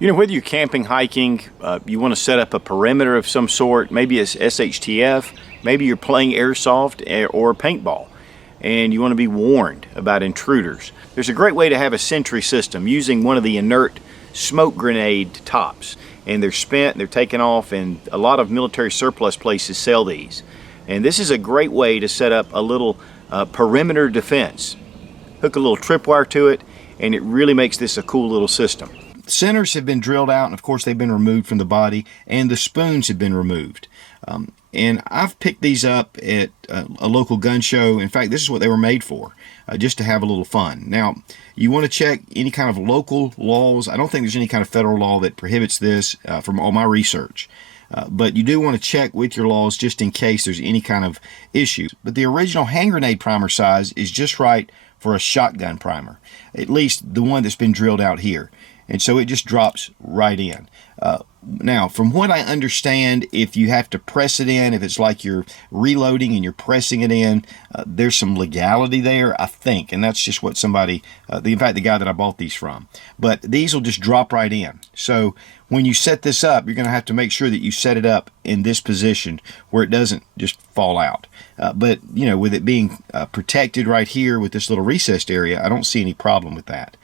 You know, whether you're camping, hiking, you want to set up a perimeter of some sort, maybe it's SHTF, maybe you're playing airsoft or paintball, and you want to be warned about intruders. There's a great way to have a Sentry system using one of the inert smoke grenade tops. And they're spent, they're taken off, and a lot of military surplus places sell these. And this is a great way to set up a little perimeter defense. Hook a little tripwire to it, and it really makes this a cool little system. Centers have been drilled out, and of course they've been removed from the body, and the spoons have been removed. And I've picked these up at a local gun show. In fact, this is what they were made for, just to have a little fun. Now, you want to check any kind of local laws. I don't think there's any kind of federal law that prohibits this from all my research. But you do want to check with your laws just in case there's any kind of issue. But the original hand grenade primer size is just right for a shotgun primer, at least the one that's been drilled out here. And so it just drops right in. Now, from what I understand, if you have to press it in, if it's like you're reloading and you're pressing it in, there's some legality there, I think. And that's just what somebody, in fact, the guy that I bought these from. But these will just drop right in. So when you set this up, you're going to have to make sure that you set it up in this position where it doesn't just fall out. But, you know, with it being protected right here with this little recessed area, I don't see any problem with that.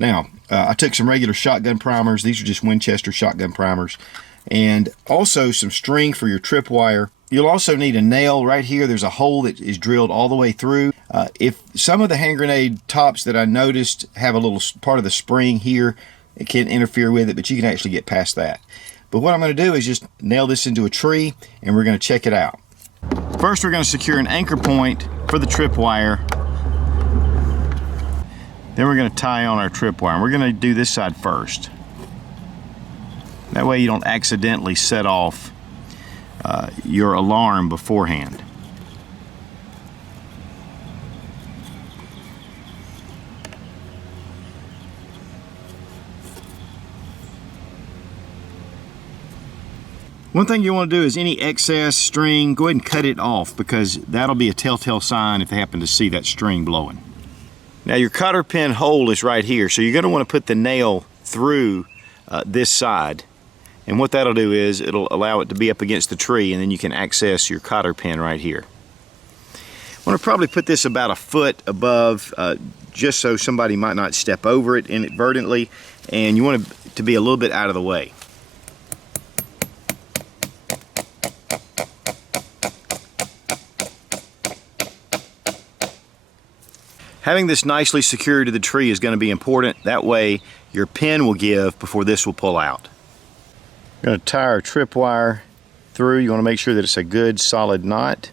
Now, I took some regular shotgun primers. These are just Winchester shotgun primers. And also some string for your tripwire. You'll also need a nail right here. There's a hole that is drilled all the way through. If some of the hand grenade tops that I noticed have a little part of the spring here, it can interfere with it, but you can actually get past that. But what I'm going to do is just nail this into a tree, and we're going to check it out. First, we're going to secure an anchor point for the tripwire. Then we're going to tie on our tripwire, and we're going to do this side first. That way you don't accidentally set off your alarm beforehand. One thing you want to do is any excess string, go ahead and cut it off, because that'll be a telltale sign if they happen to see that string blowing. Now your cotter pin hole is right here, so you're going to want to put the nail through this side. And what that'll do is it'll allow it to be up against the tree, and then you can access your cotter pin right here. I want to probably put this about a foot above, just so somebody might not step over it inadvertently, and you want it to be a little bit out of the way. Having this nicely secured to the tree is going to be important. That way your pin will give before this will pull out. We're going to tie our tripwire through. You want to make sure that it's a good solid knot.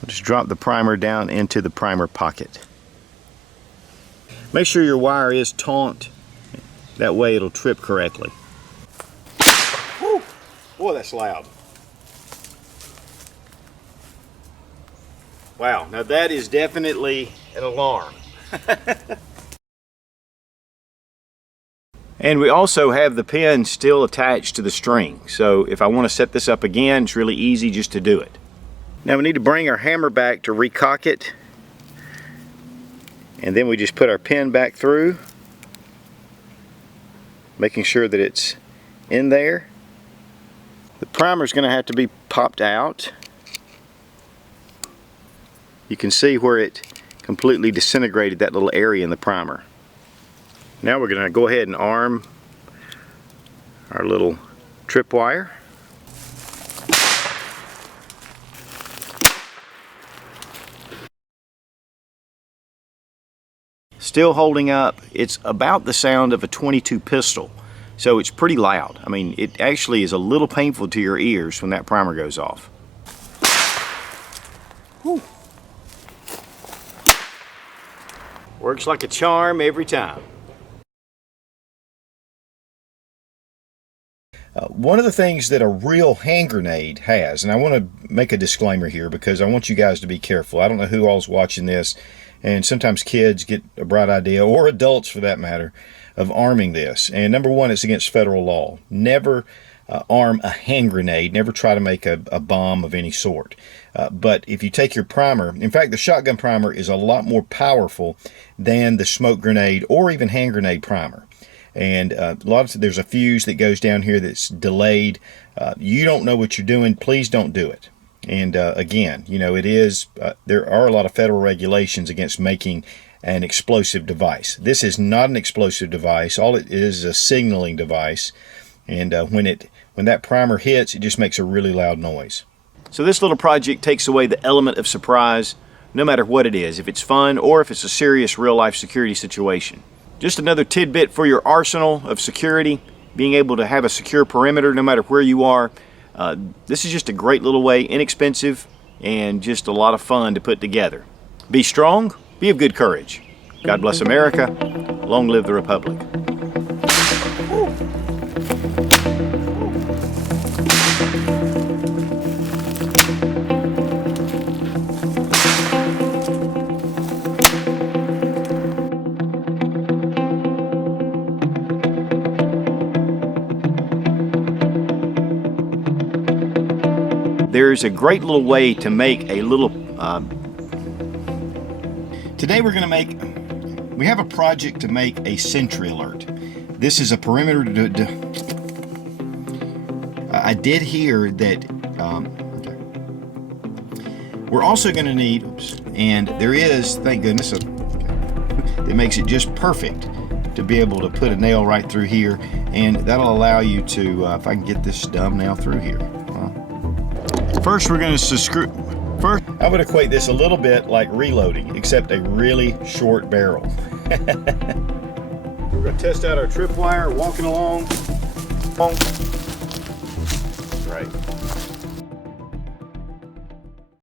We'll just drop the primer down into the primer pocket. Make sure your wire is taut. That way it'll trip correctly. Woo! Boy, that's loud. Wow, now that is definitely an alarm. And we also have the pin still attached to the string. So if I want to set this up again, it's really easy just to do it. Now we need to bring our hammer back to recock it. And then we just put our pin back through, making sure that it's in there. The primer is going to have to be popped out. You can see where it completely disintegrated that little area in the primer. Now we're going to go ahead and arm our little tripwire. Still holding up. It's about the sound of a .22 pistol, so it's pretty loud. I mean, it actually is a little painful to your ears when that primer goes off. Whew. Works like a charm every time. One of the things that a real hand grenade has, and I want to make a disclaimer here because I want you guys to be careful. I don't know who all's watching this, and sometimes kids get a bright idea, or adults for that matter, of arming this. And number one, it's against federal law. Never arm a hand grenade. Never try to make a bomb of any sort. But if you take your primer, in fact, the shotgun primer is a lot more powerful than the smoke grenade or even hand grenade primer. And there's a fuse that goes down here that's delayed. You don't know what you're doing, please don't do it. And again, you know, there are a lot of federal regulations against making an explosive device. This is not an explosive device. All it is a signaling device. And when that primer hits, it just makes a really loud noise. So this little project takes away the element of surprise, no matter what it is, if it's fun or if it's a serious real-life security situation. Just another tidbit for your arsenal of security, being able to have a secure perimeter no matter where you are. This is just a great little way, inexpensive, and just a lot of fun to put together. Be strong, be of good courage. God bless America. Long live the Republic. There's a great little way to make a little... Today we have a project to make a Sentry alert. This is a perimeter... I did hear that okay. We're also going to need... and there is, thank goodness, that makes it just perfect to be able to put a nail right through here, and that'll allow you to, if I can get this dumb nail through here. First, we're going to screw. First, I would equate this a little bit like reloading, except a really short barrel. We're going to test out our tripwire, walking along.